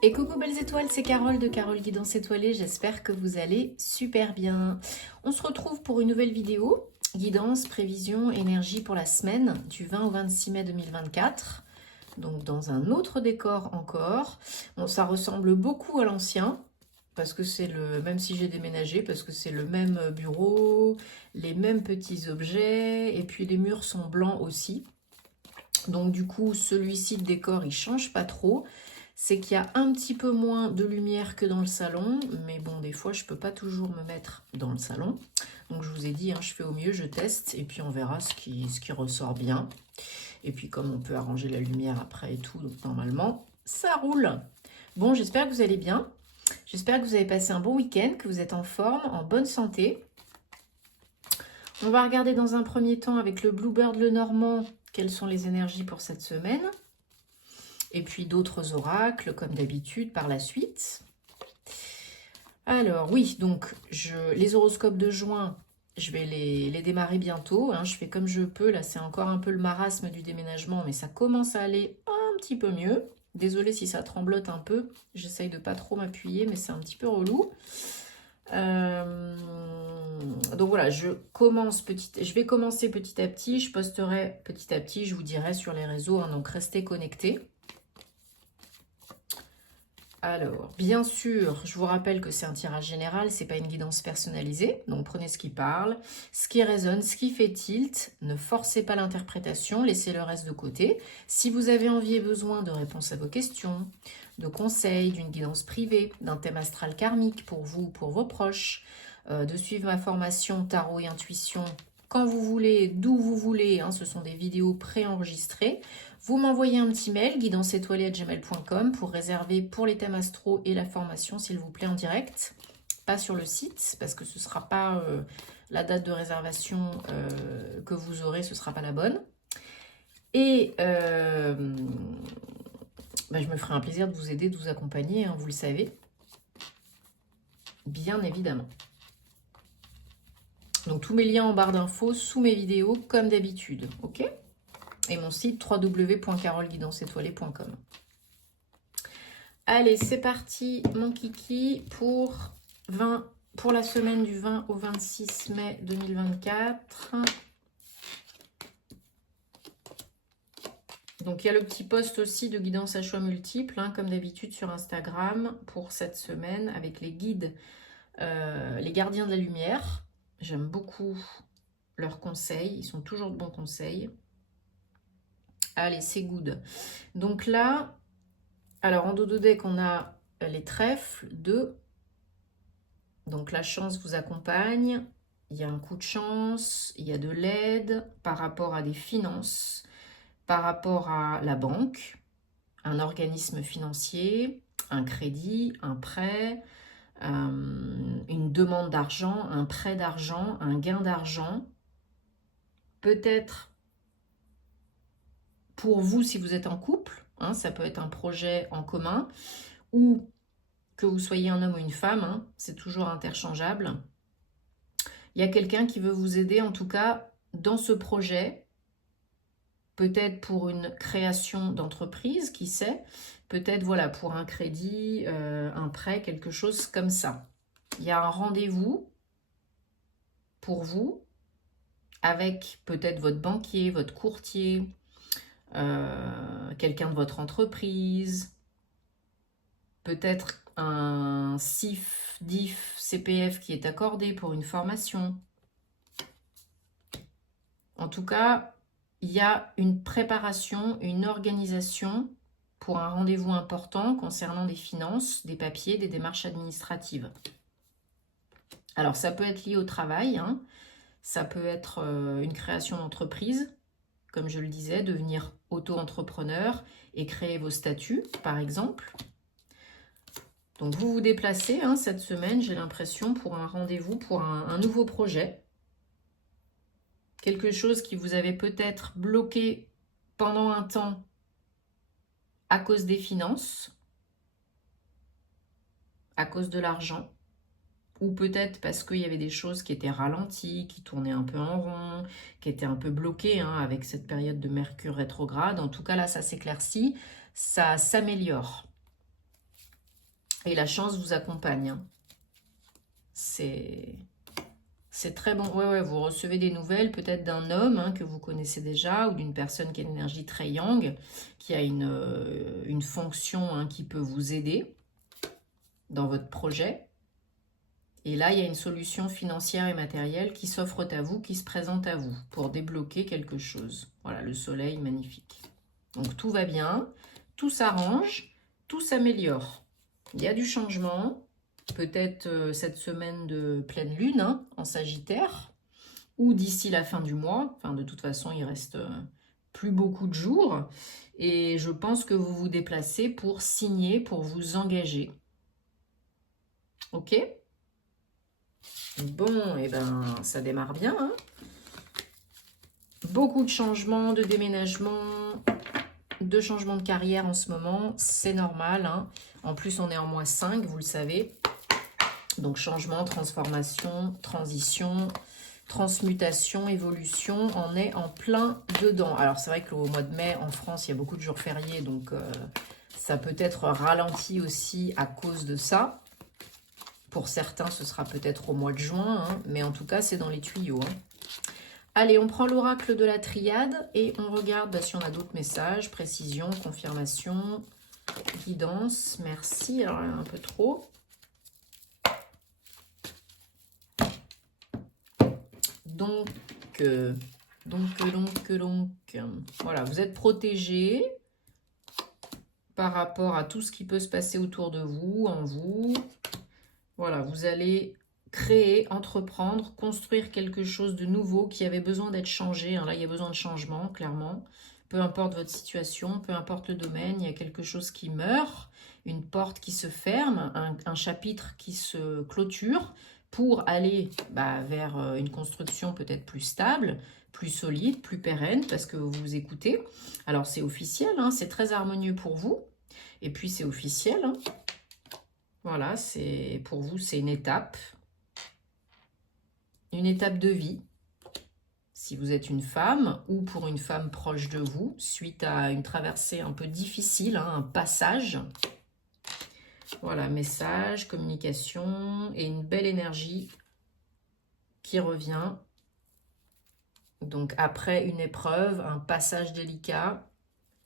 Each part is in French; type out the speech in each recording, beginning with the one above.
Et coucou belles étoiles, c'est Carole de Carole Guidance Étoilée, j'espère que vous allez super bien. On se retrouve pour une nouvelle vidéo, guidance, prévision, énergie pour la semaine du 20 au 26 mai 2024. Donc dans un autre décor encore. Bon, ça ressemble beaucoup à l'ancien, parce que c'est le même si j'ai déménagé, parce que c'est le même bureau, les mêmes petits objets, et puis les murs sont blancs aussi. Donc du coup, celui-ci de décor, il change pas trop. C'est qu'il y a un petit peu moins de lumière que dans le salon, mais bon, des fois, je peux pas toujours me mettre dans le salon. Donc je vous ai dit, hein, je fais au mieux, je teste, et puis on verra ce qui ressort bien. Et puis comme on peut arranger la lumière après et tout, donc normalement, ça roule. Bon, j'espère que vous allez bien. J'espère que vous avez passé un bon week-end, que vous êtes en forme, en bonne santé. On va regarder dans un premier temps avec le Bluebird Lenormand quelles sont les énergies pour cette semaine. Et puis d'autres oracles, comme d'habitude, par la suite. Alors, oui, donc les horoscopes de juin, je vais les démarrer bientôt. Hein, je fais comme je peux. Là, c'est encore un peu le marasme du déménagement, mais ça commence à aller un petit peu mieux. Désolée si ça tremblote un peu. J'essaye de pas trop m'appuyer, mais c'est un petit peu relou. Donc voilà, je vais commencer petit à petit. Je posterai petit à petit, je vous dirai sur les réseaux. Hein, donc, restez connectés. Alors, bien sûr, je vous rappelle que c'est un tirage général, c'est pas une guidance personnalisée, donc prenez ce qui parle, ce qui résonne, ce qui fait tilt, ne forcez pas l'interprétation, laissez le reste de côté. Si vous avez envie et besoin de réponses à vos questions, de conseils, d'une guidance privée, d'un thème astral karmique pour vous ou pour vos proches, de suivre ma formation Tarot et Intuition quand vous voulez, d'où vous voulez, hein, ce sont des vidéos préenregistrées. Vous m'envoyez un petit mail, guidanceétoilée@gmail.com pour réserver pour les thèmes astro et la formation, s'il vous plaît, en direct. Pas sur le site, parce que ce ne sera pas la date de réservation que vous aurez, ce ne sera pas la bonne. Et je me ferai un plaisir de vous aider, de vous accompagner, hein, vous le savez. Bien évidemment. Donc tous mes liens en barre d'infos, sous mes vidéos, comme d'habitude, ok ? Et mon site www.caroleguidanceétoilée.com. Allez, c'est parti, mon kiki, pour la semaine du 20 au 26 mai 2024. Donc, il y a le petit post aussi de guidance à choix multiples, hein, comme d'habitude sur Instagram, pour cette semaine, avec les guides, les gardiens de la lumière. J'aime beaucoup leurs conseils, ils sont toujours de bons conseils. Allez, c'est good. Donc là, alors en dodo deck, on a les trèfles, 2. Donc la chance vous accompagne, il y a un coup de chance, il y a de l'aide par rapport à des finances, par rapport à la banque, un organisme financier, un crédit, un prêt, une demande d'argent, un prêt d'argent, un gain d'argent. Peut-être pour vous si vous êtes en couple, hein, ça peut être un projet en commun, ou que vous soyez un homme ou une femme, hein, c'est toujours interchangeable. Il y a quelqu'un qui veut vous aider, en tout cas, dans ce projet, peut-être pour une création d'entreprise, qui sait, peut-être voilà pour un crédit, un prêt, quelque chose comme ça. Il y a un rendez-vous pour vous avec peut-être votre banquier, votre courtier, quelqu'un de votre entreprise, peut-être un CIF, DIF, CPF qui est accordé pour une formation. En tout cas, il y a une préparation, une organisation pour un rendez-vous important concernant des finances, des papiers, des démarches administratives. Alors, ça peut être lié au travail, hein. Ça peut être une création d'entreprise, comme je le disais, devenir auto-entrepreneur et créer vos statuts, par exemple. Donc, vous vous déplacez hein, cette semaine, j'ai l'impression, pour un rendez-vous, pour un nouveau projet. Quelque chose qui vous avait peut-être bloqué pendant un temps à cause des finances, à cause de l'argent, ou peut-être parce qu'il y avait des choses qui étaient ralenties, qui tournaient un peu en rond, qui étaient un peu bloquées hein, avec cette période de Mercure rétrograde. En tout cas, là, ça s'éclaircit, ça s'améliore. Et la chance vous accompagne. Hein. C'est très bon. Ouais, vous recevez des nouvelles peut-être d'un homme hein, que vous connaissez déjà ou d'une personne qui a une énergie très yang, qui a une fonction hein, qui peut vous aider dans votre projet. Et là, il y a une solution financière et matérielle qui s'offre à vous, qui se présente à vous pour débloquer quelque chose. Voilà, le soleil, magnifique. Donc, tout va bien, tout s'arrange, tout s'améliore. Il y a du changement, peut-être cette semaine de pleine lune hein, en Sagittaire, ou d'ici la fin du mois. Enfin, de toute façon, il reste plus beaucoup de jours. Et je pense que vous vous déplacez pour signer, pour vous engager. Ok ? Bon, et ben, ça démarre bien. Hein. Beaucoup de changements, de déménagements, de changements de carrière en ce moment. C'est normal. Hein. En plus, on est en mois 5, vous le savez. Donc, changement, transformation, transition, transmutation, évolution. On est en plein dedans. Alors, c'est vrai qu'au mois de mai, en France, il y a beaucoup de jours fériés. Donc, ça peut être ralenti aussi à cause de ça. Pour certains, ce sera peut-être au mois de juin, hein, mais en tout cas, c'est dans les tuyaux. Hein. Allez, on prend l'oracle de la triade et on regarde si on a d'autres messages, précision, confirmation, guidance. Merci, alors un peu trop. Donc, voilà, vous êtes protégé par rapport à tout ce qui peut se passer autour de vous, en vous. Voilà, vous allez créer, entreprendre, construire quelque chose de nouveau qui avait besoin d'être changé. Hein. Là, il y a besoin de changement, clairement. Peu importe votre situation, peu importe le domaine, il y a quelque chose qui meurt, une porte qui se ferme, un chapitre qui se clôture pour aller vers une construction peut-être plus stable, plus solide, plus pérenne, parce que vous vous écoutez. Alors, c'est officiel, hein, c'est très harmonieux pour vous. Et puis, c'est officiel, hein. Voilà, pour vous, c'est une étape de vie. Si vous êtes une femme ou pour une femme proche de vous, suite à une traversée un peu difficile, hein, un passage. Voilà, message, communication et une belle énergie qui revient. Donc après une épreuve, un passage délicat,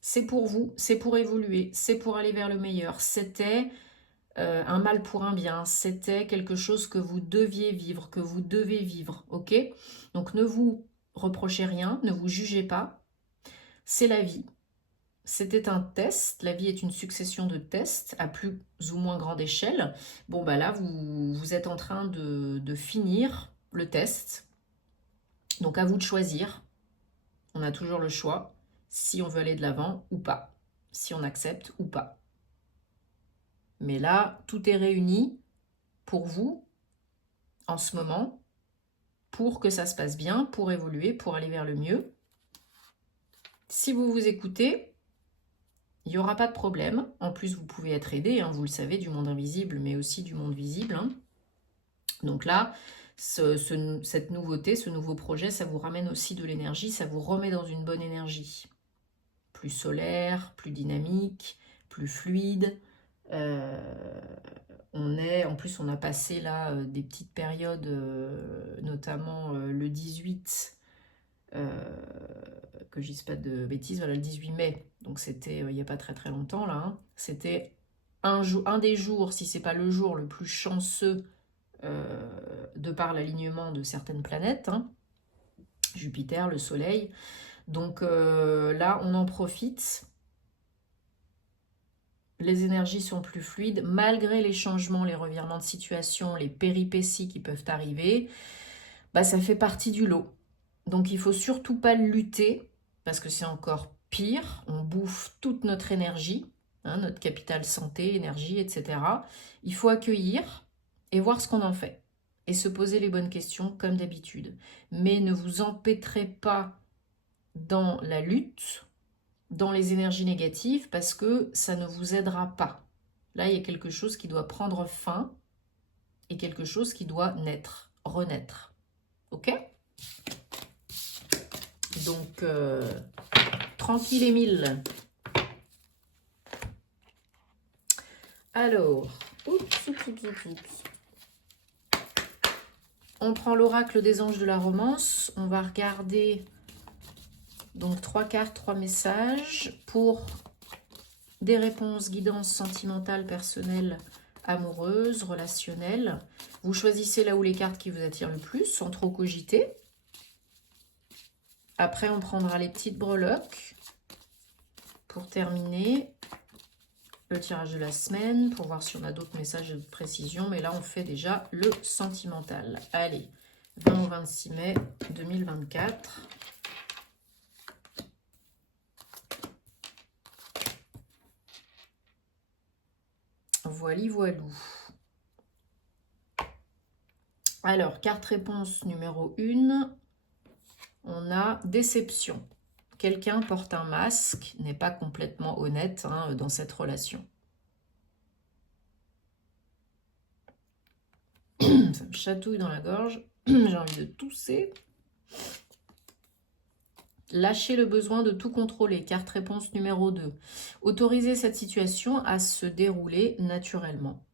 c'est pour vous, c'est pour évoluer, c'est pour aller vers le meilleur. C'était un mal pour un bien, c'était quelque chose que vous deviez vivre, que vous devez vivre, ok? Donc ne vous reprochez rien, ne vous jugez pas, c'est la vie. C'était un test, la vie est une succession de tests à plus ou moins grande échelle. Bon, là, vous êtes en train de finir le test. Donc, à vous de choisir. On a toujours le choix si on veut aller de l'avant ou pas, si on accepte ou pas. Mais là, tout est réuni pour vous, en ce moment, pour que ça se passe bien, pour évoluer, pour aller vers le mieux. Si vous vous écoutez, il n'y aura pas de problème. En plus, vous pouvez être aidé, hein, vous le savez, du monde invisible, mais aussi du monde visible. Hein. Donc là, cette nouveauté, ce nouveau projet, ça vous ramène aussi de l'énergie, ça vous remet dans une bonne énergie. Plus solaire, plus dynamique, plus fluide. En plus, on a passé là des petites périodes, notamment le 18 que je dise pas de bêtises, voilà, le 18 mai, donc c'était il n'y a pas très très longtemps là, hein. C'était un des jours, si c'est pas le jour le plus chanceux de par l'alignement de certaines planètes, hein. Jupiter, le soleil, donc là on en profite, les énergies sont plus fluides, malgré les changements, les revirements de situation, les péripéties qui peuvent arriver, ça fait partie du lot. Donc, il ne faut surtout pas lutter, parce que c'est encore pire. On bouffe toute notre énergie, hein, notre capital santé, énergie, etc. Il faut accueillir et voir ce qu'on en fait. Et se poser les bonnes questions, comme d'habitude. Mais ne vous empêtrez pas dans la lutte, dans les énergies négatives, parce que ça ne vous aidera pas. Là, il y a quelque chose qui doit prendre fin et quelque chose qui doit naître, renaître. Ok ? Donc, tranquille Émile. Alors, Oups, oups, oups, oups, oups. On prend l'oracle des anges de la romance. On va regarder donc 3 cartes, 3 messages pour des réponses, guidance sentimentale, personnelle, amoureuse, relationnelle. Vous choisissez là où les cartes qui vous attirent le plus, sans trop cogiter. Après, on prendra les petites breloques pour terminer le tirage de la semaine, pour voir si on a d'autres messages de précision. Mais là, on fait déjà le sentimental. Allez, 20 au 26 mai 2024. Voili voilou. Alors, carte réponse numéro 1. On a déception. Quelqu'un porte un masque, n'est pas complètement honnête dans cette relation. Ça me chatouille dans la gorge. J'ai envie de tousser. Lâchez le besoin de tout contrôler. Carte réponse numéro 2. Autorisez cette situation à se dérouler naturellement.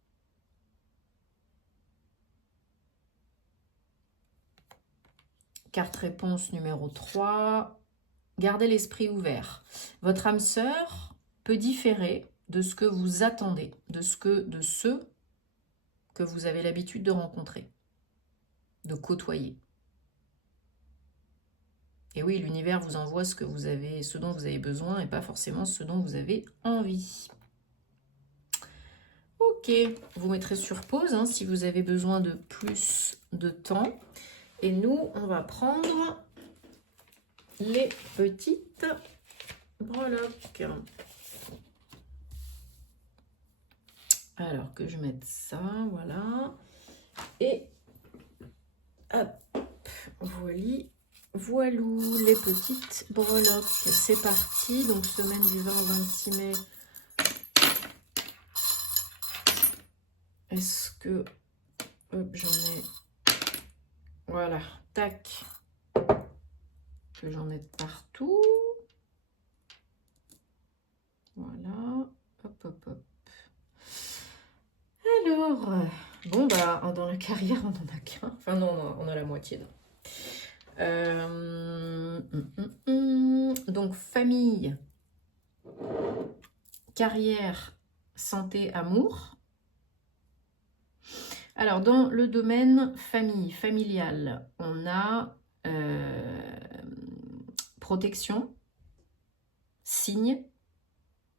Carte réponse numéro 3. Gardez l'esprit ouvert. Votre âme sœur peut différer de ce que vous attendez, de ceux que vous avez l'habitude de rencontrer, de côtoyer. Et oui, l'univers vous envoie ce dont vous avez besoin et pas forcément ce dont vous avez envie. Ok, vous mettrez sur pause si vous avez besoin de plus de temps. Et nous, on va prendre les petites breloques. Alors que je mette ça, voilà. Et hop, voili, voilou, les petites breloques. C'est parti, donc semaine du 20 au 26 mai. Est-ce que j'en ai... Voilà, tac. Que j'en ai de partout. Voilà, hop, hop, hop. Alors, bon, bah, dans la carrière, on n'en a qu'un. Enfin, non, on a la moitié. Donc, famille, carrière, santé, amour. Alors, dans le domaine famille, familial, on a protection, signe,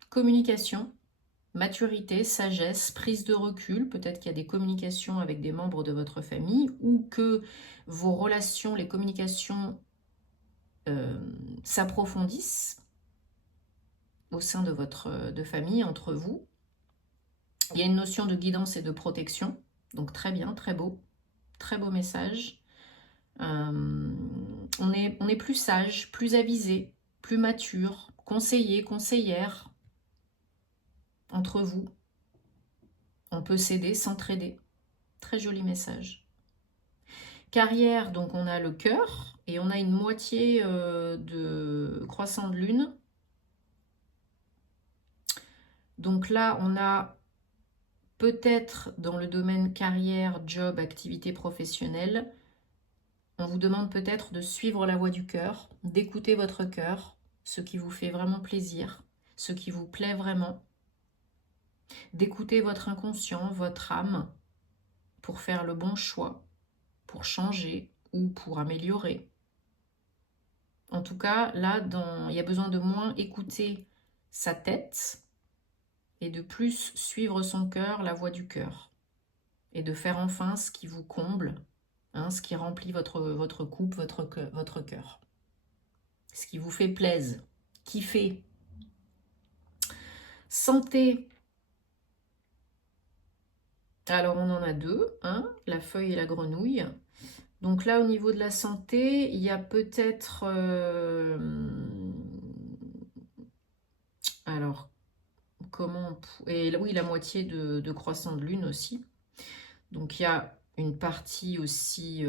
communication, maturité, sagesse, prise de recul. Peut-être qu'il y a des communications avec des membres de votre famille ou que vos relations, les communications s'approfondissent au sein de votre famille, entre vous. Il y a une notion de guidance et de protection. Donc très bien, très beau message. On est plus sage, plus avisé, plus mature, conseiller, conseillère entre vous. On peut s'aider, s'entraider. Très joli message. Carrière, donc on a le cœur et on a une moitié de croissant de lune. Donc là, on a peut-être dans le domaine carrière, job, activité professionnelle, on vous demande peut-être de suivre la voie du cœur, d'écouter votre cœur, ce qui vous fait vraiment plaisir, ce qui vous plaît vraiment, d'écouter votre inconscient, votre âme, pour faire le bon choix, pour changer ou pour améliorer. En tout cas, là, il y a besoin de moins écouter sa tête et de plus suivre son cœur, la voie du cœur. Et de faire enfin ce qui vous comble, ce qui remplit votre coupe, votre cœur. Ce qui vous fait plaisir, kiffer. Santé. Alors, on en a deux, la feuille et la grenouille. Donc là, au niveau de la santé, il y a peut-être... alors, comment... Et oui, la moitié de croissant de lune aussi. Donc, il y a une partie aussi,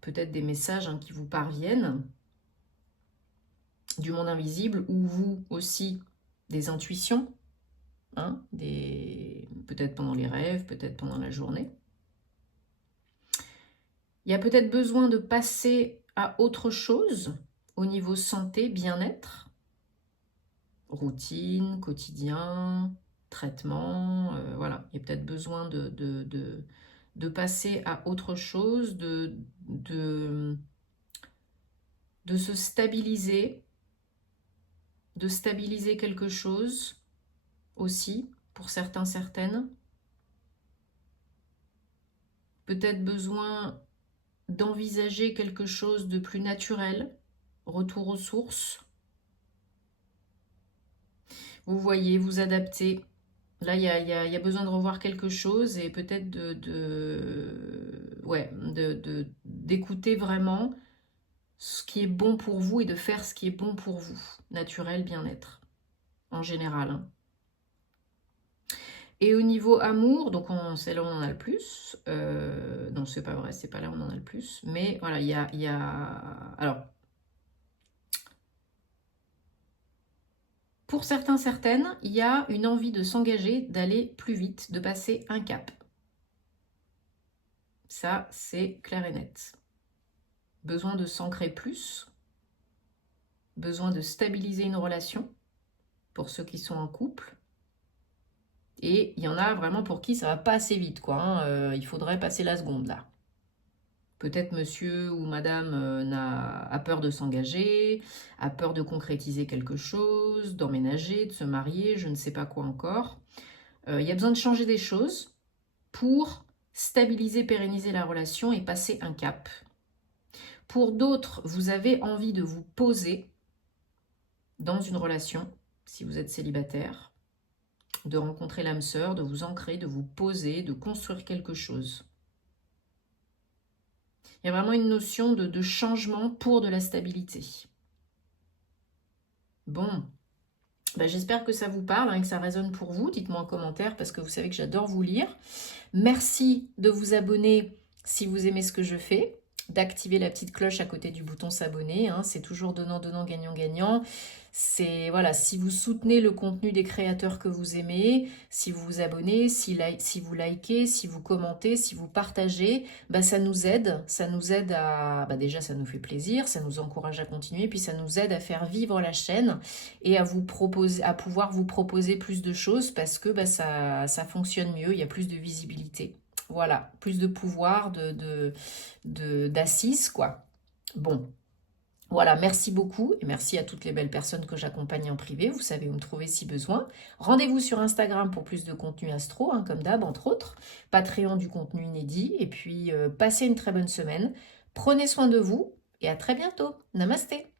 peut-être des messages qui vous parviennent du monde invisible, ou vous aussi, des intuitions, hein, peut-être pendant les rêves, peut-être pendant la journée. Il y a peut-être besoin de passer à autre chose au niveau santé, bien-être, routine, quotidien, traitement, voilà. Il y a peut-être besoin de passer à autre chose, de se stabiliser, de stabiliser quelque chose aussi, pour certains, certaines. Peut-être besoin d'envisager quelque chose de plus naturel, retour aux sources. Vous voyez, vous adapter. Là, il y a besoin de revoir quelque chose et peut-être d'écouter vraiment ce qui est bon pour vous et de faire ce qui est bon pour vous. Naturel, bien-être, en général. Hein. Et au niveau amour, donc c'est là où on en a le plus. Non, c'est pas vrai, c'est pas là où on en a le plus. Mais voilà, il y a... Alors, pour certains, certaines, il y a une envie de s'engager, d'aller plus vite, de passer un cap. Ça, c'est clair et net. Besoin de s'ancrer plus. Besoin de stabiliser une relation, pour ceux qui sont en couple. Et il y en a vraiment pour qui ça va pas assez vite, quoi. Hein. Il faudrait passer la seconde, là. Peut-être monsieur ou madame a peur de s'engager, a peur de concrétiser quelque chose, d'emménager, de se marier, je ne sais pas quoi encore. Il y a besoin de changer des choses pour stabiliser, pérenniser la relation et passer un cap. Pour d'autres, vous avez envie de vous poser dans une relation, si vous êtes célibataire, de rencontrer l'âme sœur, de vous ancrer, de vous poser, de construire quelque chose. Il y a vraiment une notion de changement pour de la stabilité. Bon, j'espère que ça vous parle, hein, que ça résonne pour vous. Dites-moi en commentaire parce que vous savez que j'adore vous lire. Merci de vous abonner si vous aimez ce que je fais, d'activer la petite cloche à côté du bouton s'abonner. Hein, c'est toujours donnant-donnant, gagnant-gagnant. C'est voilà, si vous soutenez le contenu des créateurs que vous aimez, si vous vous abonnez, si vous likez, si vous commentez, si vous partagez, ça nous aide à... déjà, ça nous fait plaisir, ça nous encourage à continuer, puis ça nous aide à faire vivre la chaîne et à pouvoir vous proposer plus de choses parce que ça fonctionne mieux, il y a plus de visibilité. Voilà, plus de pouvoir, d'assises, quoi. Bon. Voilà, merci beaucoup et merci à toutes les belles personnes que j'accompagne en privé. Vous savez où me trouver si besoin. Rendez-vous sur Instagram pour plus de contenu astro, hein, comme d'hab, entre autres. Patreon du contenu inédit. Et puis, passez une très bonne semaine. Prenez soin de vous et à très bientôt. Namasté.